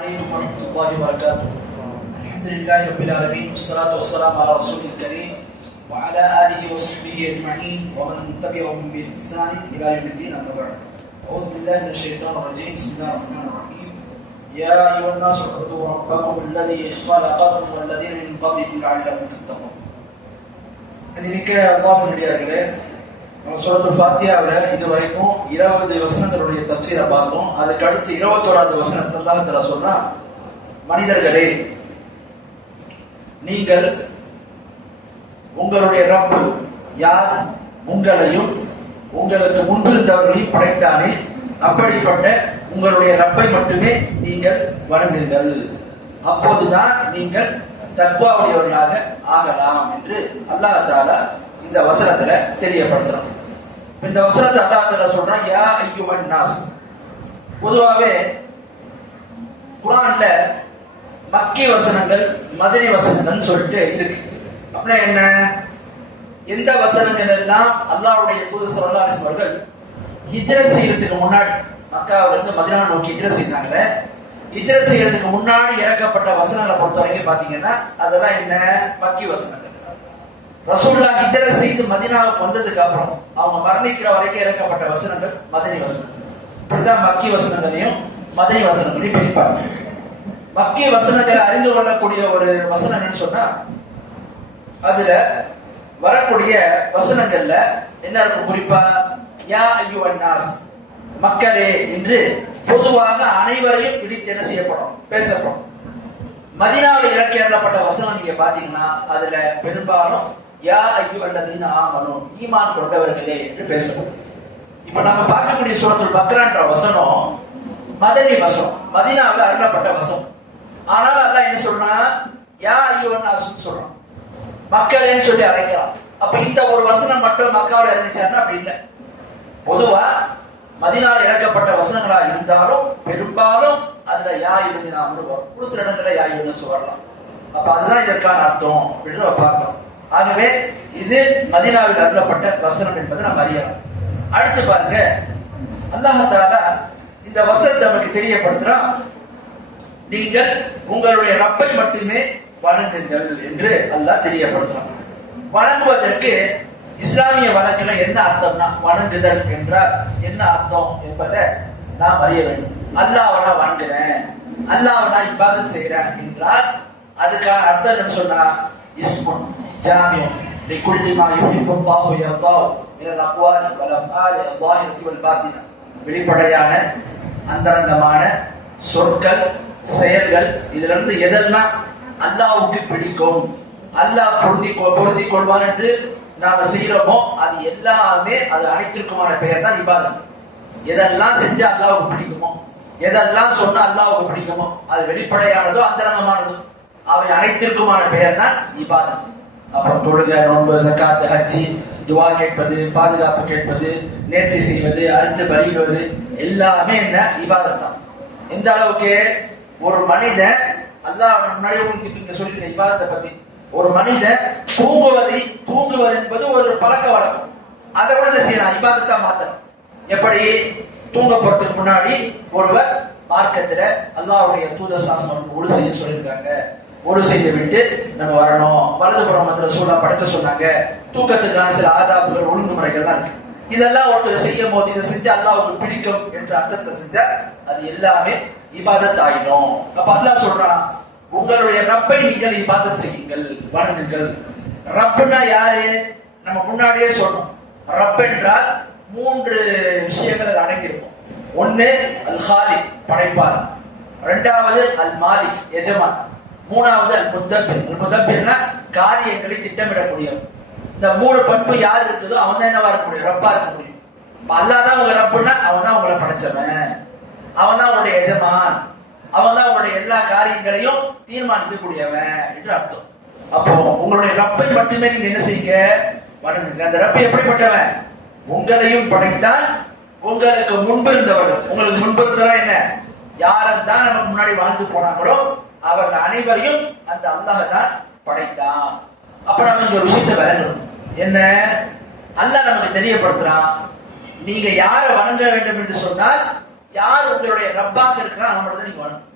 عليكم ورحمة الله وبركاته. الحمد لله رب العالمين والصلاة والسلام على رسول الكريم وعلى آله وصحبه أجمعين ومن تبعهم بإحسان إلى يوم الدين أما بعد. أعوذ بالله من الشيطان الرجيم. بسم الله الرحمن الرحيم. يا أيها الناس اعبدوا ربكم الذي خلقكم والذين من قبلكم لعلكم تتقون. أن يكون الله من اليابلين சூரத்துல் ஃபாத்தியாவில் இது வரைக்கும் இருபது வசனத்தினுடைய தப்சீரை பார்த்தோம். அதுக்கு அடுத்து இருபத்தோராவது வசனத்தில் அல்லாஹ் சொல்றான் மனிதர்களே நீங்கள் உங்களுடைய ரப்பு யார்? உங்களையும் உங்களுக்கு முன்பிருந்தவர்களையும் படைத்தானே. அப்படிப்பட்ட உங்களுடைய ரப்பை மட்டுமே நீங்கள் வணங்குங்கள். அப்போதுதான் நீங்கள் தக்குவாவுடையவர்களாக ஆகலாம் என்று அல்லாஹால இந்த வசனத்துல தெரியப்படுத்துறோம் இந்த வசனத்தை அல்லாஹ் சொல்றான் யா ஐயுவன் நாஸ். பொதுவாகவே குரான்ல மக்கி வசனங்கள் மதுரை வசனங்கள் சொல்லிட்டு இருக்கு. அப்படின்னா என்ன? எந்த வசனங்கள் எல்லாம் அல்லாஹ்வுடைய தூது ஸல்லல்லாஹு அலைஹி அவர்கள் ஹிஜ்ரத் செய்யறதுக்கு முன்னாடி மக்காவிலிருந்து மதினா நோக்கி ஹிஜ்ரத் செய்தாங்களே ஹிஜ்ரத் செய்யறதுக்கு முன்னாடி இறக்கப்பட்ட வசனங்களை பொறுத்த வரைக்கும் பாத்தீங்கன்னா அதெல்லாம் என்ன? மக்கி வசனங்கள். ரசூல்லா ஹிஜ்ரத் செய்து மதினாவுக்கு வந்ததுக்கு அப்புறம் அவங்க மரணிக்கிற வரைக்கும் இறக்கப்பட்ட வசனங்கள் மதனி வசனங்கள். இப்படிதான் மக்கி வசனங்களையும் மதனி வசனங்களையும் பிரிப்பாங்க. மக்கிய வசனங்களை அறிந்து கொள்ளக்கூடிய ஒரு வசனம் என்னன்னு சொன்னா அதுல வரக்கூடிய வசனங்கள்ல என்ன இருக்கும் குறிப்பா? யா ஐயோ நாஸ் மக்களே என்று பொதுவாக அனைவரையும் பிடித்து என்ன செய்யப்படும்? பேசப்படும். மதினாவில் இறக்கி வசனம் நீங்க பாத்தீங்கன்னா அதுல பெரும்பாலும் யா ஐயோ ஆமனும் ஈமான் கொண்டவர்களே என்று பேசணும் இப்ப நம்ம பார்க்கக்கூடிய சூரத்துல் பக்ரான்ற வசனம் மதனி வசனம் மதினாவில் அருளப்பட்ட வசனம். ஆனால் அல்ல என்ன சொல்றான்? யா ஐயோன்னு நாசுன்னு சொல்றான். மக்களேன்னு சொல்லி அழைக்கிறான். அப்ப இந்த ஒரு வசனம் மட்டும் மக்காவில் இறங்கிச்சாருன்னா அப்படி இல்லை. பொதுவா மதினால் இறக்கப்பட்ட வசனங்களா இருந்தாலும் பெரும்பாலும் அதுல யா இருந்து நாம் வரும். ஒரு சில இடங்கள்ல யா இருந்து சொல்லலாம் அப்ப அதுதான் இதற்கான அர்த்தம் அப்படின்னு நம்ம பார்க்கலாம் ஆகவே இது மதினாவில் அருளப்பட்ட வசனம் என்பதை நாம் அறியலாம். அடுத்து பாருங்க. அல்லாஹால இந்த வசனத்தை நமக்கு தெரியப்படுத்துறான். நீங்கள் உங்களுடைய ரப்பை மட்டுமே வணங்குங்கள் என்று அல்லாஹ் தெரியப்படுத்துறான். வணங்குவதற்கு இஸ்லாமிய வழக்கில் என்ன அர்த்தம்னா வணங்குதல் என்றால் என்ன அர்த்தம் என்பதை நாம் அறிய வேண்டும். அல்லாவை நான் வணங்குறேன். அல்லாஹ் நான் இப்பாதம் செய்யறேன் என்றால் அதுக்கான அர்த்தம் என்ன சொன்னா? இஸ்முன் ஜாமியம் لكل ما يحب الله ويرضاه من الاقوال والافعال الظاهره والباطنه வெளிப்படையான அந்தரங்கமான சொற்கள் செயல்கள் இதுல இருந்து எதெல்லாம் அல்லாவுக்கு பிடிக்கும் அல்லாஹ் பொருந்தி பொருந்தி கொள்வான் என்று நாம செய்யறோமோ அது எல்லாமே அது அனைத்திற்குமான பெயர் தான் இபாதத் எதெல்லாம் செஞ்சா அல்லாவுக்கு பிடிக்குமோ எதெல்லாம் சொன்னா அல்லாவுக்கு பிடிக்குமோ அது வெளிப்படையானதோ அந்தரங்கமானதோ அவை அனைத்திற்குமான பெயர் தான் இபாதத் அப்புறம் தொழுகை நோன்பு சக்காத்து ஹஜ்ஜி துவா கேட்பது பாதுகாப்பு கேட்பது நேர்ச்சி செய்வது அறுத்து பலியிடுவது எல்லாமே என்ன இபாதத் தான் எந்த அளவுக்கு ஒரு மனிதன் அல்லாஹ் முன்னாடி உங்களுக்கு இங்க சொல்லிருக்க இபாதத்தை பத்தி. ஒரு மனிதன் தூங்குவது தூங்குவது என்பது ஒரு பழக்க வழக்கம். அதை கூட என்ன செய்யலாம்? இபாதத்தா மாத்தணும். எப்படி? தூங்க போறதுக்கு முன்னாடி ஒருவர் மார்க்கத்துல அல்லாவுடைய தூத சாசனம் ஒழு செய்ய சொல்லியிருக்காங்க. ஒரு செய்து விட்டு நம்ம வரணும். வலது மத்திர சூழா படுக்க சொன்னாங்க. தூக்கத்துக்கான சில ஆதாபுகள் ஒழுங்குமுறைகள்லாம் இருக்கு. இதெல்லாம் ஒருத்தர் செய்யும் போது இதை செஞ்சா அல்லாவுக்கு பிடிக்கும் என்ற அர்த்தத்தை செஞ்ச அது எல்லாமே இபாதத் ஆகிடும் அப்ப அல்லாஹ் சொல்றான் உங்களுடைய ரப்பை நீங்கள் இபாதத் செய்யுங்கள் வணங்குங்கள். ரப்புனா யாரு? நம்ம முன்னாடியே சொன்னோம். ரப் என்றால் மூன்று விஷயங்கள் அதில் அடங்கியிருக்கும். ஒன்று அல் ஹாலிக் படைப்பார் ரெண்டாவது அல் மாலிக் எஜமான். மூணாவது அல் முத்தபிர் அல் காரியங்களை திட்டமிடக்கூடியவன். இந்த மூணு பண்பு யார் இருக்குதோ அவன் தான் என்னவா இருக்க முடியும் ரப்பா இருக்க முடியும் அல்லாஹ் தான் உங்க ரப்புன்னா அவன் தான் உங்களை படைச்சவன். அவன் தான் உங்களுடைய எஜமான். அவன் தான் உங்களுடைய எல்லா காரியங்களையும் தீர்மானிக்கக்கூடியவன் என்று அர்த்தம். அப்போ உங்களுடைய ரப்பை மட்டுமே நீங்க என்ன செய்யுங்க? வணங்குங்க. அந்த ரப்பை எப்படிப்பட்டவன்? உங்களையும் படைத்தான் உங்களுக்கு முன்பு இருந்தவர்கள் உங்களுக்கு முன்பு இருந்தவன் என்ன? யாரெல்லாம் நமக்கு முன்னாடி வாழ்ந்து போனாங்களோ அவர்கள் அனைவரையும் அந்த அல்லாஹ் தான் படைத்தான். அப்ப நம்ம இங்க ஒரு விஷயத்தை விளங்கணும் என்ன? அல்லாஹ் நமக்கு தெரியப்படுத்துறான். நீங்க யாரை வணங்க வேண்டும் என்று சொன்னால் யார் உங்களுடைய ரப்பாக இருக்கிறான் அவன் மட்டும் தான் நீங்க வணங்கும்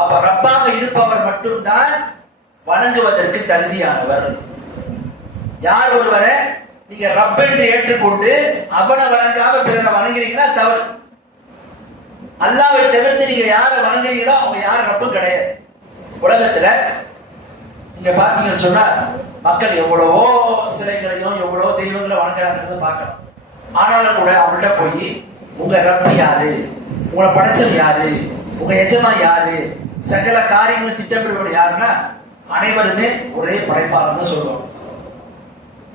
அப்ப ரப்பாக இருப்பவர் மட்டும்தான் வணங்குவதற்கு தகுதியானவர். யார் ஒருவரை நீங்க ரப் என்று ஏற்றுக்கொண்டு அவனை வணங்காம பிறரை வணங்குறீங்கன்னா தவறு. அல்லாவை தவிர்த்து நீங்க யாரை வணங்குறீங்களோ அவங்க யார் ரப்பும் கிடையாது. உலகத்துல நீங்க பாத்தீங்கன்னு சொன்னா மக்கள் எவ்வளவோ சிலைகளையும் எவ்வளவோ தெய்வங்களை வணங்குறாங்கிறத பார்க்கலாம் ஆனாலும் கூட அவங்கள்ட்ட போய் உங்க ரப்பு யாரு? உங்களை படைச்சது யாரு? உங்க எஜமா யாரு? சகல காரியங்களும் திட்டமிடுவது யாருன்னா அனைவருமே ஒரே படைப்பாளர் தான் சொல்லுவாங்க.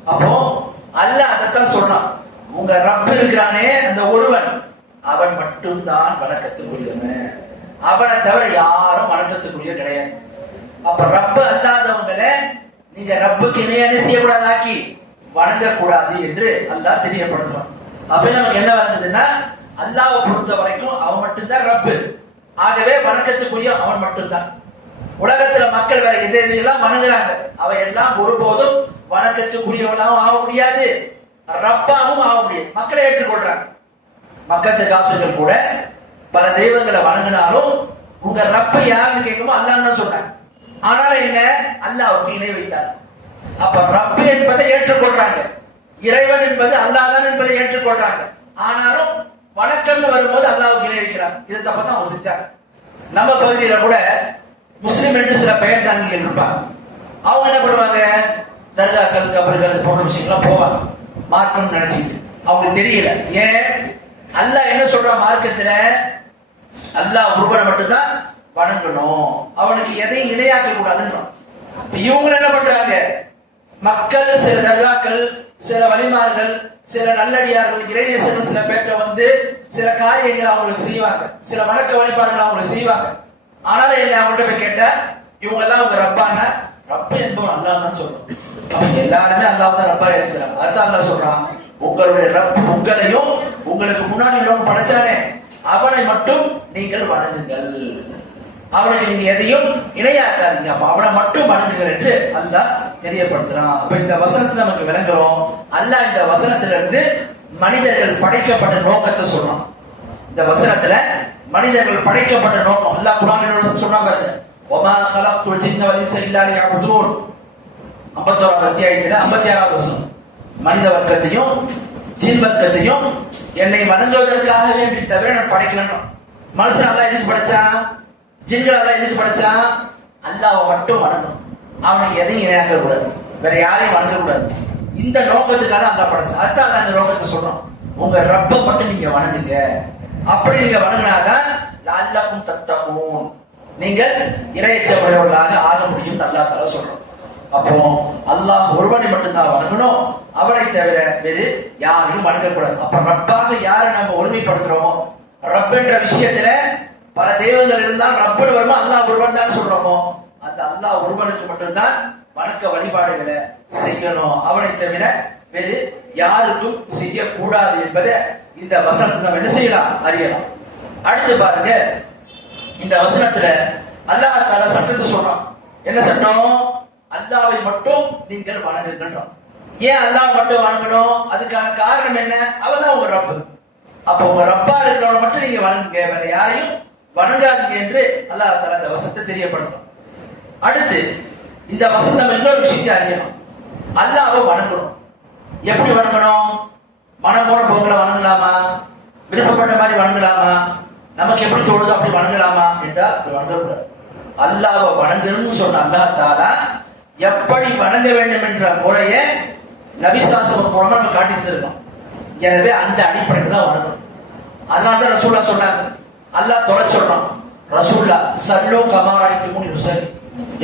அப்போ அல்ல அதைத்தான் சொல்றான். உங்க ரப் இருக்கிறானே அந்த ஒருவன். அவன் மட்டும்தான் வணக்கத்துக்குரியவன். அவனை தவிர யாரும் வணக்கத்துக்குரிய கிடையாது. அப்ப ரப்பு அல்லாதவங்களை நீங்க ரப்புக்கு இணையான செய்யக்கூடாதாக்கி? வணங்கக்கூடாது என்று அல்லாஹ் தெரியப்படுத்துறான். அப்ப நமக்கு என்ன வழங்குதுன்னா அல்லாவை பொறுத்த வரைக்கும் அவன் மட்டும்தான் ரப்பு. ஆகவே வணக்கத்துக்குரிய அவன் மட்டும்தான். உலகத்துல மக்கள் வேற எது எதையெல்லாம் வணங்குறாங்க. அவன் எல்லாம் ஒருபோதும் வணக்கத்துக்குரியவனாகவும் ஆக முடியாது. ரப்பாகவும் ஆக முடியாது. மக்களை ஏற்றுக்கொள்றாங்க. மக்கத்து காப்பிர்கள் கூட பல தெய்வங்களை வணங்கினாலும் உங்க ரப்ப யாருன்னு கேட்குமோ அல்லான்னு தான் சொன்னாங்க. ஆனாலும் என்ன? அல்லாஹ்வுக்கு இணை வைத்தார். அப்ப ரப்பு என்பதை ஏற்றுக்கொள்றாங்க. இறைவன் என்பது அல்லாதான் என்பதை ஏற்றுக்கொள்றாங்க. ஆனாலும் வணக்கம்னு வரும்போது அல்லாவுக்கு இணை வைக்கிறாங்க இது தப்பதான் அவங்க செஞ்சாங்க. நம்ம பகுதியில கூட முஸ்லிம் என்று சில பெயர் தாங்கிகள் இருப்பாங்க அவங்க என்ன பண்ணுவாங்க? தர்காக்கள் கபர்கள் போன்ற விஷயங்கள்லாம் போவாங்க. மார்க்கம் நினைச்சிட்டு. அவங்களுக்கு தெரியல. ஏன்? அல்லாஹ் என்ன சொல்றான் மார்க்கத்துல? அல்லாஹ் ஒருவனை மட்டும்தான் வணங்கணும். அவனுக்கு எதையும் இணையாக்க கூடாதுன்னு இவங்க என்ன பண்றாங்க? மக்கள் சில தர்காக்கள் சில வலிமார்கள் சில நல்லடியார்கள் இறைநேசர்கள் சில பேர்ட்ட வந்து சில காரியங்களை அவங்களுக்கு செய்வாங்க. சில வணக்க வழிபாடுகள் அவங்களுக்கு செய்வாங்க. ஆனாலும் என்ன அவங்கள்ட்ட போய் கேட்டா இவங்க எல்லாம் அவங்க ரப்பான்னா ரப்ப என்பவன் அல்லாஹ் தான் சொல்றோம் அவங்க எல்லாருமே அல்லாஹ் தான் ரப்பா ஏத்துக்கிறாங்க அதுதான் அல்லாஹ் சொல்றான். உங்களுடைய ரப்பு உங்களையும் உங்களுக்கு முன்னாடி உள்ளவன் படைச்சானே அவனை மட்டும் நீங்கள் வணங்குங்கள். அவனுக்கு நீங்க எதையும் இணையாக்காதீங்க. அப்ப அவனை மட்டும் வணங்குகிற என்று அல்ல தெரியப்படுத்துறான். அப்ப இந்த வசனத்துல நமக்கு விளங்குறோம். அல்ல இந்த வசனத்துல இருந்து மனிதர்கள் படைக்கப்பட்ட நோக்கத்தை சொல்றான். இந்த வசனத்துல மனிதர்கள் படைக்கப்பட்ட நோக்கம். அல்லா குரான் சொல்றா பாருங்க. ஒமா கலாப் துள் சின்ன வலிசை இல்லாத ஐம்பத்தோராவது அத்தியாயத்துல ஐம்பத்தி ஆறாவது வசனம். மனித வர்க்கத்தையும் ஜின் வர்க்கத்தையும் என்னை வணங்குவதற்காக வேண்டி தவிர நான் படைக்கணும் மனுஷன் நல்லா எதுக்கு படைச்சான் ஜின்கள் நல்லா எதுக்கு படைச்சான் அல்லாவை மட்டும் வணங்கணும் அவனுக்கு எதையும் இணையாக்க கூடாது. வேற யாரையும் வணங்கக்கூடாது இந்த நோக்கத்துக்காக அல்லா படைச்சா அதுதான் அந்த இந்த நோக்கத்தை சொல்றோம் உங்க ரப்ப மட்டும் நீங்க வணங்குங்க. அப்படி நீங்க வணங்கினாதான் லல்லக்கும் தத்தமும் நீங்கள் இறையச்ச உடையவர்களாக ஆக முடியும். நல்லா தலை சொல்றோம் அப்போ அல்லாஹ் ஒருவனை மட்டும்தான் வணங்கணும். அவனை தவிர வேறு யாரையும் வணங்கக்கூடாது. அப்ப ரப்பாக யாரை நம்ம ஒருமைப்படுத்துறோமோ? ரப் என்ற விஷயத்துல பல தெய்வங்கள் இருந்தால் ரப்பன் வருமோ? அல்லாஹ் ஒருவன் தான் சொல்றோமோ? அந்த அல்லாஹ் ஒருவனுக்கு மட்டும்தான் வணக்க வழிபாடுகளை செய்யணும். அவனை தவிர வேறு யாருக்கும் செய்யக்கூடாது என்பதை இந்த வசனத்தை நம்ம என்ன செய்யலாம்? அறியலாம். அடுத்து பாருங்க. இந்த வசனத்துல அல்லாஹ் தாலா சட்டத்தை சொல்றான். என்ன சட்டம்? அல்லாவை மட்டும் நீங்கள் வணங்குகின்றோம் ஏன் அல்லாஹ் மட்டும் வணங்கணும்? அதுக்கான காரணம் என்ன? அவன் தான் உங்க ரப்பு. அப்ப உங்க ரப்பா இருக்கிறவனை மட்டும் நீங்க வணங்குங்க. வேற யாரையும் வணங்காதீங்க என்று அல்லாஹ் தாலா அந்த வசத்தை தெரியப்படுத்துறான். அடுத்து இந்த வசனம் நம்ம இன்னொரு விஷயத்தை அறியணும். அல்லாவை வணங்கணும். எப்படி வணங்கணும்? மனம் போன போக்கில் வணங்கலாமா? விருப்பப்பட்ட மாதிரி வணங்கலாமா? நமக்கு எப்படி தோணுதோ அப்படி வணங்கலாமா? என்றால் அப்படி வணங்கக்கூடாது. அல்லாவை வணங்கணும்னு சொன்ன அல்லாஹ் தாலா எப்படி வணங்க வேண்டும் என்ற முறையை நபிசாசனம் மூலமா நம்ம காட்டி தந்திருக்கோம் எனவே அந்த அடிப்படையில் தான் வணங்கணும். அதனால தான் ரசூல்லா சொன்னாங்க. அல்லாஹ் தொலை சொல்றான். ரசூல்லா சல்லோ கமாராய்க்கு முனி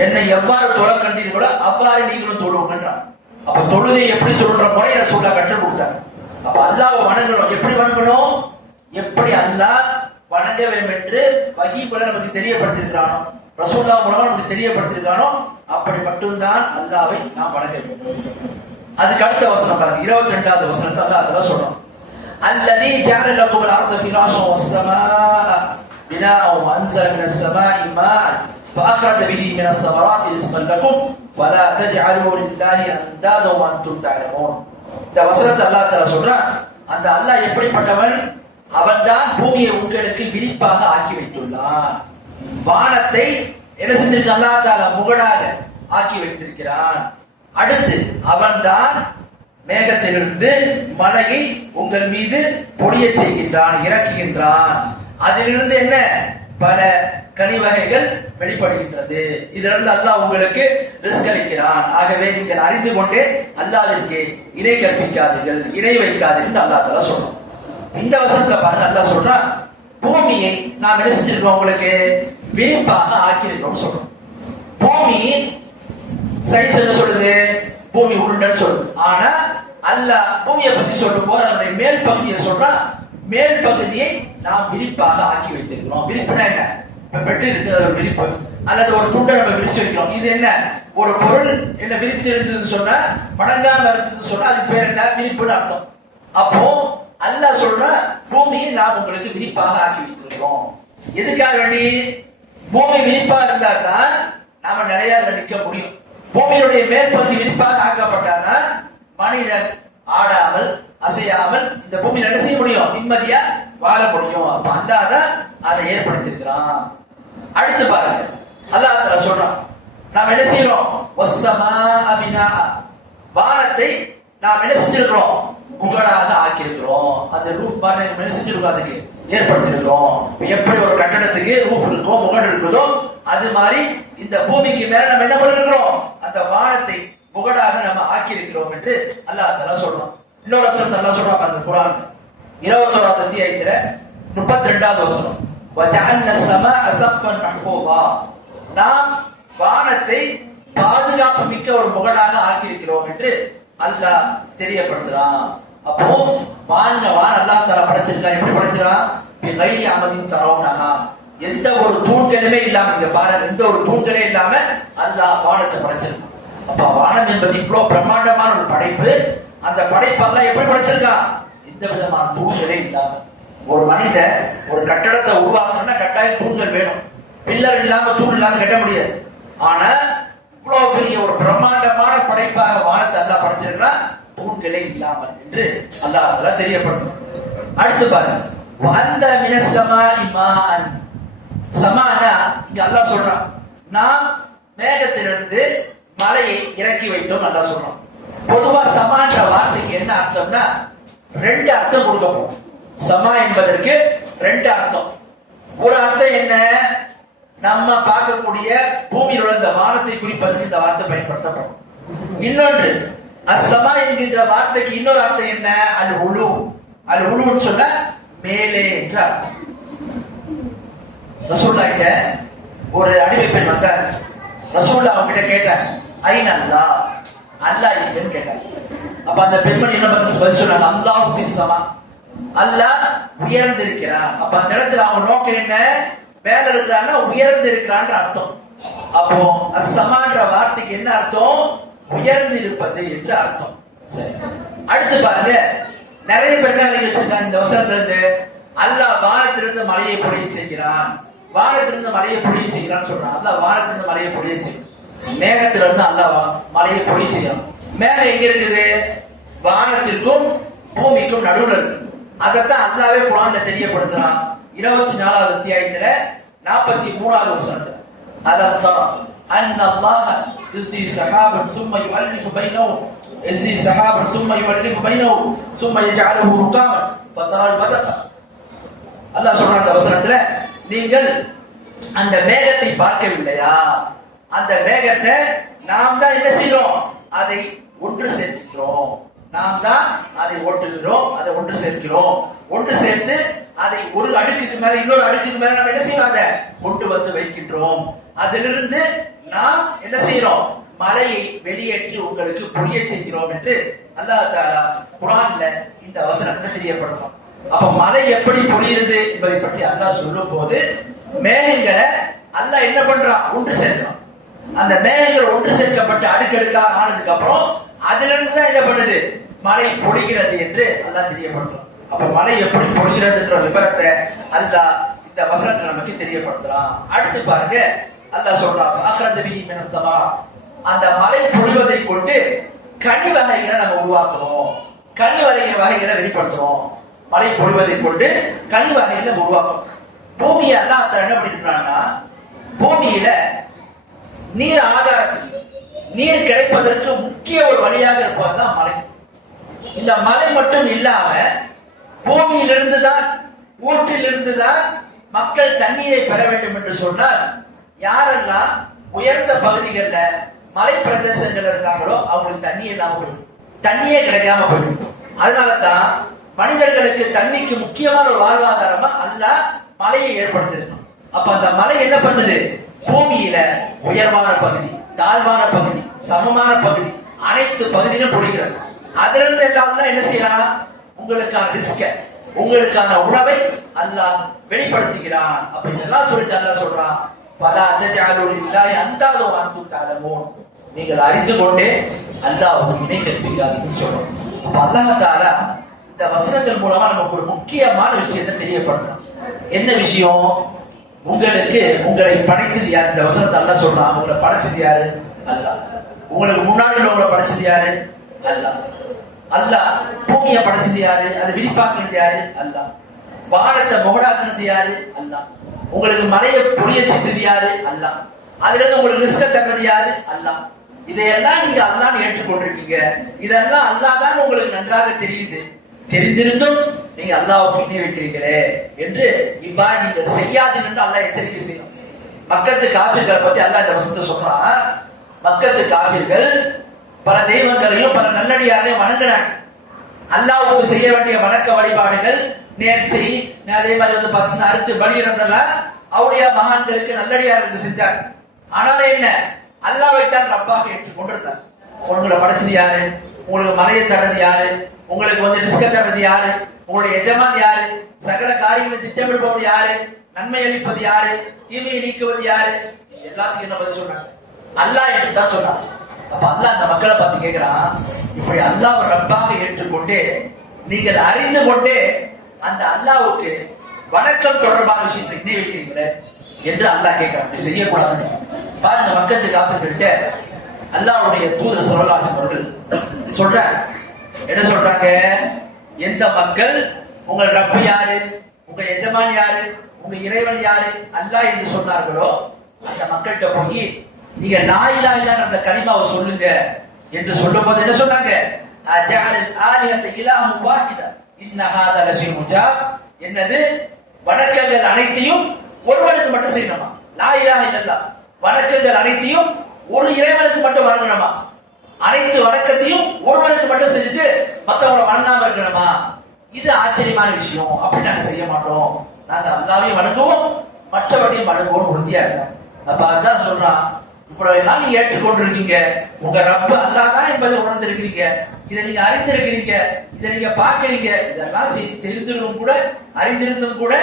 என்னை எவ்வாறு தொலை கண்டீர்களோ அவ்வாறு நீங்களும் தொழுவுங்கன்றான் அப்ப தொழுகை எப்படி தொழுன்ற முறை ரசூல்லா கற்றுக் கொடுத்தாங்க. அப்ப அல்லாஹ் வணங்கணும். எப்படி வணங்கணும்? எப்படி அல்லாஹ் வணங்க வேண்டும் என்று வகி நமக்கு தெரியப்படுத்திருக்கிறானோ ரசூல்லா மூலமா நமக்கு தெரியப்படுத்திருக்கானோ அப்படி மட்டும்தான் அல்லாவை நாம் வணங்க வேண்டும் அதுக்கு அடுத்த வசனம் பாருங்க இருபத்தி ரெண்டாவது வசனத்தை அல்லாஹ் அதெல்லாம் சொல்றோம் அல்லதி ஜால லக்கும் الارض فراشا والسماء بناء وانزل من السماء ماء فاخرج به من الثمرات رزقا لكم فلا تجعلوا لله اندادا وانتم تعلمون இந்த வசனத்தை அல்லாஹ் தஆலா சொல்றான் அந்த அல்லாஹ் எப்படிப்பட்டவன் அவன்தான் பூமியை உங்களுக்கு விரிப்பாக ஆக்கி வைத்துள்ளான் வானத்தை என்ன செஞ்சிருக்க? அல்லா தாலா முகடாக ஆக்கி வைத்திருக்கிறான். அடுத்து அவன்தான் மேகத்திலிருந்து மலையை உங்கள் மீது பொடிய செய்கின்றான் இறக்குகின்றான். அதிலிருந்து என்ன? பல கனி வகைகள் வெளிப்படுகின்றது. இதிலிருந்து அல்லாஹ் உங்களுக்கு ரிஸ்க் அளிக்கிறான். ஆகவே நீங்கள் அறிந்து கொண்டே அல்லாவிற்கு இணை கற்பிக்காதீர்கள் இணை வைக்காதீர்கள் அல்லா தலா சொல்றோம் இந்த வசனத்துல பாருங்க அல்லாஹ் சொல்றான் பூமியை நாம் என்ன செஞ்சிருக்கோம் உங்களுக்கு? விரிப்பாக ஆக்கியிருக்கிறோம் சொல்றோம். பூமி சைஸ் என்ன சொல்லுது. பூமி உருண்டைன்னு சொல்லுது. ஆனா அல்லாஹ் பூமியை பத்தி சொல்லும் போது அதனுடைய மேல் பகுதியை சொல்றா. மேல் பகுதியை நாம் விரிப்பாக ஆக்கி வைத்திருக்கிறோம். விரிப்புனா என்ன? இப்ப பெட்டு இருக்கு அது விரிப்பு. அல்லது ஒரு துண்டை நம்ம விரிச்சு வைக்கிறோம். இது என்ன? ஒரு பொருள் என்ன விரித்து இருந்ததுன்னு சொன்னா மடங்காம இருந்ததுன்னு சொன்னா அதுக்கு பேர் என்ன? விரிப்புன்னு அர்த்தம். அப்போ அல்லாஹ் சொல்ற பூமியை நாம் உங்களுக்கு விரிப்பாக ஆக்கி வைத்திருக்கிறோம். எதுக்காக வேண்டி? பூமி விரிப்பா இருந்தா தான் நாம நிலையாக நிற்க முடியும். பூமியுடைய மேற்பகுதி விரிப்பாக ஆக்கப்பட்டாதான் மனிதன் ஆடாமல் அசையாமல் இந்த பூமி என்ன செய்ய முடியும்? நிம்மதியா வாழ முடியும். அப்ப அல்லாத அதை ஏற்படுத்திருக்கிறான் அடுத்து பாருங்க. அல்லாஹ் தஆலா சொல்றான். நாம் என்ன செய்யறோம்? வானத்தை நாம் என்ன செஞ்சிருக்கிறோம்? முகடாக ஆக்கியிருக்கிறோம். அந்த ரூஃப் பாரு செஞ்சிருக்கோம் அதுக்கு. ஏற்படுத்தியிருக்கிறோம். எப்படி ஒரு கட்டடத்துக்கு ரூஃப் இருக்கோ முகடு இருக்குதோ அது மாதிரி இந்த பூமிக்கு மேல நம்ம என்ன பண்ணிருக்கிறோம்? அந்த வானத்தை முகடாக நம்ம ஆக்கியிருக்கிறோம் என்று அல்லாஹ் தலா சொல்றோம் இன்னொரு வசனம் தலா சொல்றான் அந்த குரான் இருபத்தோராவது அத்தியாயத்துல முப்பத்தி ரெண்டாவது வசனம் நாம் வானத்தை பாதுகாப்பு மிக்க ஒரு முகடாக ஆக்கியிருக்கிறோம் என்று அல்லாஹ் தெரியப்படுத்துறான். அப்போ வாங்க வான் அல்லாஹ் தர படைச்சிருக்கா எப்படி படைச்சிருக்கான்? கை அமதின் தரவுனஹா. எந்த ஒரு தூண்களுமே இல்லாம நீங்க பாருங்க எந்த ஒரு தூண்களே இல்லாம அல்லாஹ் வானத்தை படைச்சிருக்கான். அப்ப வானம் என்பது இவ்வளவு பிரம்மாண்டமான ஒரு படைப்பு. அந்த படைப்பு அல்லாஹ் எப்படி படைச்சிருக்கான்? எந்த விதமான தூண்களே இல்லாம. ஒரு மனித ஒரு கட்டடத்தை உருவாக்கணும்னா கட்டாயம் தூண்கள் வேணும். பில்லர் இல்லாம தூண் இல்லாம கட்ட முடியாது. ஆனா இவ்வளவு பெரிய ஒரு பிரம்மாண்டமான படைப்பாக அல்லா அல்லாஹ் படைச்சிருக்கிறான் தூண்களே இல்லாமல் என்று அல்லாஹ் அதெல்லாம் தெரியப்படுத்தும் அடுத்து பாருங்க. வந்த மினசமா இமான் சமானா இங்க அல்லாஹ் சொல்றான். நாம் மேகத்திலிருந்து மலையை இறக்கி வைத்தோம் நல்லா சொல்றோம் பொதுவா சமான்ற வார்த்தைக்கு என்ன அர்த்தம்னா ரெண்டு அர்த்தம் கொடுக்கப்போம் சமா என்பதற்கு ரெண்டு அர்த்தம். ஒரு அர்த்தம் என்ன? நம்ம பார்க்கக்கூடிய பூமியில் உள்ள இந்த வானத்தை குறிப்பதற்கு இந்த வார்த்தை பயன்படுத்தப்படும். இன்னொன்று அசமா என்கின்ற வார்த்தைக்கு இன்னொரு அர்த்தம் என்ன? அது உழு அது உழுன்னு சொன்ன மேலே என்று அர்த்தம். ரசூல்லா கிட்ட ஒரு அடிமை பெண் வந்தார். ரசூல்லா அவங்க கிட்ட கேட்டார் ஐன் அல்லா அல்லாஹ் எங்கன்னு கேட்டார். அப்ப அந்த பெண்மணி என்ன பதில் சொன்னாங்க? அல்லாஹ் ஃபிஸ் ஸமா அல்லாஹ் உயர்ந்திருக்கிறான். அப்ப அந்த இடத்துல அவன் நோக்கம் என்ன? மேல இருக்கிறான்னா உயர்ந்து இருக்கிறான்ற அர்த்தம். அப்போ அசமான்ற வார்த்தைக்கு என்ன அர்த்தம்? உயர்ந்து இருப்பது என்று அர்த்தம். சரி. அடுத்து பாருங்க. நிறைய பேர் என்ன வச்சிருக்காங்க இந்த வசனத்திலிருந்து. அல்லாஹ் வானத்திலிருந்து மலையை பொழிய செய்கிறான். வானத்திலிருந்து மலையை பொழிய செய்கிறான்னு சொல்றான். அல்லாஹ் வானத்திலிருந்து மலையை பொழிய செய்யும். மேகத்திலிருந்து அல்லாஹ் மலையை பொழிய செய்யும். மேகம் எங்க இருக்குது? வானத்திற்கும் பூமிக்கும் நடுவுல இருக்கு. அதைத்தான் அல்லாவே குரான்ல தெரியப்படுத்துறான். இருபத்தி நாலாவது அத்தியாயத்துல நாற்பத்தி மூணாவது வசனத்துல. அதான் أن الله يزي سحابا ثم يؤلف بينهم يزي سحابا ثم يؤلف بينهم ثم يجعله ركاما فترى البدق அல்லாஹ் சொல்றான் அந்த வசனத்துல நீங்கள் அந்த மேகத்தை பார்க்கவில்லையா அந்த மேகத்தை நாம் தான் என்ன செய்கிறோம் அதை ஒன்று சேர்க்கிறோம் நாம் தான் அதை ஓட்டுகிறோம் அதை ஒன்று சேர்க்கிறோம் ஒன்று சேர்த்து அதை ஒரு அடுக்குக்கு மேல இன்னொரு அடுக்குக்கு மேல நம்ம என்ன செய்யறோம் அதை கொண்டு வந்து வைக்கின்றோம் அதிலிருந்து நாம் என்ன செய்யறோம் மலையை வெளியேற்றி உங்களுக்கு புரிய செய்கிறோம் என்று அல்லாஹ் தாலா குரான்ல இந்த வசனத்துல தெரியப்படுத்தும்? அப்ப மலை எப்படி பொழியுது என்பதை பற்றி அல்லாஹ் சொல்லும் போது மேகங்களை அல்லாஹ் என்ன பண்றான்? ஒன்று சேர்க்கிறான். அந்த மேகங்கள் ஒன்று சேர்க்கப்பட்டு அடுக்கடுக்காக ஆனதுக்கு அப்புறம் அதிலிருந்து தான் என்ன பண்ணுது? மழை பொழிகிறது என்று அல்லாஹ் தெரியப்படுத்துறான். அப்ப மழை எப்படி பொழிகிறதுன்ற விவரத்தை அல்லாஹ் இந்த வசனத்தை நமக்கு தெரியப்படுத்துறான். அடுத்து பாருங்க அல்லாஹ் சொல்றான் அக்ரஜ பிஹி மினஸ் அந்த மழை பொழிவதை கொண்டு கனி வகைகளை நம்ம உருவாக்குவோம். கனி வகை வகைகளை வெளிப்படுத்துறோம் மழை பொழிவதை கொண்டு கனி வகைகளை உருவாக்கும் பூமியை அல்லாஹ் தஆலா என்ன பண்ணிருக்கிறாங்கன்னா பூமியில நீர் ஆதாரத்துக்கு நீர் கிடைப்பதற்கு முக்கிய ஒரு வழியாக இருப்பதுதான் மலை. இந்த மலை மட்டும் இல்லாம பூமியிலிருந்து தான் ஊற்றிலிருந்து தான் மக்கள் தண்ணீரை பெற வேண்டும் என்று சொன்னால் யாரெல்லாம் உயர்ந்த பகுதிகளில் மலை பிரதேசங்கள் இருக்காங்களோ அவங்களுக்கு தண்ணி இல்லாம போயிடும். தண்ணியே கிடைக்காம போயிடும். அதனால தான் மனிதர்களுக்கு தண்ணிக்கு முக்கியமான ஒரு வாழ்வாதாரமா அல்ல மலையை ஏற்படுத்துது அப்ப அந்த மலை என்ன பண்ணுது? பூமியில உயர்வான பகுதி தாழ்வான பகுதி சமமான பகுதி அனைத்து பகுதியிலும் பிடிக்கிறது அதுல இருந்து எல்லாம் என்ன செய்யலாம் உங்களுக்கான ரிஸ்க உங்களுக்கான உணவை அல்லாஹ் வெளிப்படுத்துகிறான். அப்ப இதெல்லாம் சொல்லிட்டு அல்லாஹ் சொல்றான். பல அத்தஜாலுல் இல்லாய் அந்தாதோ அந்து தாளமோன் நீங்கள் அறிந்து கொண்டே அல்லாஹ்வுக்கு இணை கற்பிக்காதீங்கன்னு சொல்றோம். அப்ப அல்லாஹால தாலா இந்த வசனங்கள் மூலமா நமக்கு ஒரு முக்கியமான விஷயத்தை தெரியப்படுத்தலாம் என்ன விஷயம்? உங்களுக்கு உங்களை படைத்தது யார்? இந்த வசனத்தை அல்ல சொல்றான். உங்களை படைச்சது யாரு? அல்லாஹ். உங்களுக்கு முன்னாடி உங்களை படைச்சது யாரு? அல்லாஹ். அல்லாஹ் பூமியை படைச்சது யாரு? அதை விரிப்பாக்குறது யாரு? அல்லாஹ். வானத்தை முகடாக்குனது யாரு? அல்லாஹ். உங்களுக்கு மலையை பொழிய செய்தது யாரு? அல்லாஹ். அதுல இருந்து உங்களுக்கு ரிஸ்க தர்றது யாரு? அல்லாஹ். இதையெல்லாம் நீங்க அல்லான்னு ஏற்றுக்கொண்டிருக்கீங்க. இதெல்லாம் அல்லாஹ் தான் உங்களுக்கு நன்றாக தெரியுது. தெரிந்திருந்தும் நீங்க அல்லாவை இணை விட்டிருக்கிறே என்று இவ்வாறு நீங்கள் செய்யாது என்று அல்லாஹ் எச்சரிக்கை செய்யணும் மக்கத்து காபிர்களை பத்தி அல்லாஹ் இந்த வசத்தை சொல்றான். மக்கத்து காபிர்கள் பல தெய்வங்களையும் பல நல்லடியாரையும் வணங்கினாங்க. அல்லாவுக்கு செய்ய வேண்டிய வணக்க வழிபாடுகள் நேர்ச்சி அதே மாதிரி வந்து பார்த்தீங்கன்னா அறுத்து பலியிறதெல்லாம் அவருடைய மகான்களுக்கு நல்லடியாருக்கு செஞ்சாங்க ஆனாலும் என்ன? அல்லாஹ்வை தான் ரப்பாக ஏற்றுக் கொண்டிருந்தார். உங்களை படைச்சது யாரு? உங்களுக்கு மலையை தரது யாரு? உங்களுக்கு வந்து டிஸ்க தடது யாரு? உங்களுடைய எஜமான் யாரு? சகல காரியங்களை திட்டமிடுபவர் யாரு? நன்மை அளிப்பது யாரு? தீமையை நீக்குவது யாரு? எல்லாத்தையும் எல்லாத்துக்கும் என்ன பதில் சொன்னாங்க? அல்லாஹ் என்று தான் சொன்னாங்க. அப்ப அல்லாஹ் அந்த மக்களை பார்த்து கேட்கிறான் இப்படி அல்லாஹ் ரப்பாக ஏற்றுக்கொண்டு நீங்கள் அறிந்து கொண்டே அந்த அல்லாவுக்கு வணக்கம் தொடர்பான விஷயத்தை இணை வைக்கிறீங்களே என்று அல்லாஹ் கேட்கிறான். அப்படி செய்யக்கூடாதுன்னு. பாருங்க மக்கத்து காப்பிர்கள்ட்ட அல்லாவுடைய தூதர் சொல்லலாசன் அவர்கள் சொல்றாங்க என்ன சொல்றாங்க? எந்த மக்கள் உங்கள் ரப்பு யாரு? உங்க எஜமான் யாரு? உங்க இறைவன் யாரு? அல்லாஹ் என்று சொன்னார்களோ அந்த மக்கள்கிட்ட போய் நீங்க லாயிலா இலா அந்த கனிமாவை சொல்லுங்க என்று சொல்லும் போது என்ன சொன்னாங்க? அஜால் ஆலிஹத இலா வாஹிதா. இன்ன ஹாதா லஷைஉன் என்னது? வணக்கங்கள் அனைத்தையும் ஒருவனுக்கு மட்டும் செய்யணுமா? லா இலாஹ இல்லல்லாஹ் வணக்கங்கள் அனைத்தையும் ஒரு இறைவனுக்கு மட்டும் வணங்கணுமா அனைத்து வணக்கத்தையும் ஒருவனுக்கு மட்டும் செஞ்சுட்டு மற்றவங்களை வணங்காம இருக்கணுமா? இது ஆச்சரியமான விஷயம். அப்படி நாங்க செய்ய மாட்டோம். நாங்க அல்லாவையும் வணங்குவோம் மற்றவரையும் வணங்குவோம் உறுதியா இருக்கோம். அப்ப அதான் சொல்றான். இப்போ எல்லாம் நீங்க ஏற்றுக்கொண்டிருக்கீங்க. உங்க ரப்பு அல்லாதான் என்பதை உணர்ந்திருக்கிறீங்க. இதை நீங்க அறிந்திருக்கிறீங்க இதை நீங்க பாக்குறீங்க இதெல்லாம் தெரிந்திருந்தும் கூட அறிந்திருந்தும் கூட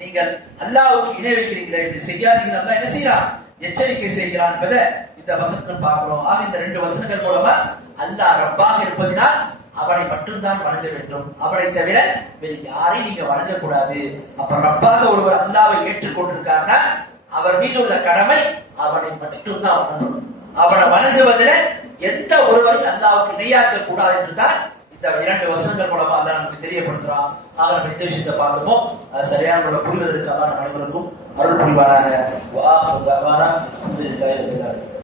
நீங்கள் அல்லாவுக்கு இணை வைக்கிறீங்களா இப்படி செய்யாதீங்க. அல்லா என்ன செய்யறான் எச்சரிக்கை செய்கிறான் என்பதை இந்த வசனங்கள் பார்க்கிறோம். ஆக இந்த ரெண்டு வசனங்கள் மூலமா அல்லாஹ் ரப்பாக இருப்பதினால் அவனை மட்டும்தான் வணங்க வேண்டும். அவனை தவிர வேறு யாரையும் நீங்க வணங்கக்கூடாது. அப்ப ரப்பாக ஒருவர் அல்லாவை ஏற்றுக்கொண்டிருக்காருன்னா அவர் மீது உள்ள கடமை அவனை மட்டும்தான் வணங்கணும். அவனை வணங்குவதில் எந்த ஒருவரும் அல்லாவுக்கு இணையாக்க கூடாது என்றுதான் இந்த இரண்டு வசனங்கள் மூலமா அல்ல நமக்கு தெரியப்படுத்துறான். ஆக நம்ம இந்த விஷயத்தை பார்த்தோமோ அது சரியான முறையில் புரிவதற்கு அல்லாஹ் நம்ம அனைவருக்கும் அருள் புரிவாராக வாஹ் அல்ஹம்துலில்லாஹி ஆலமீன்.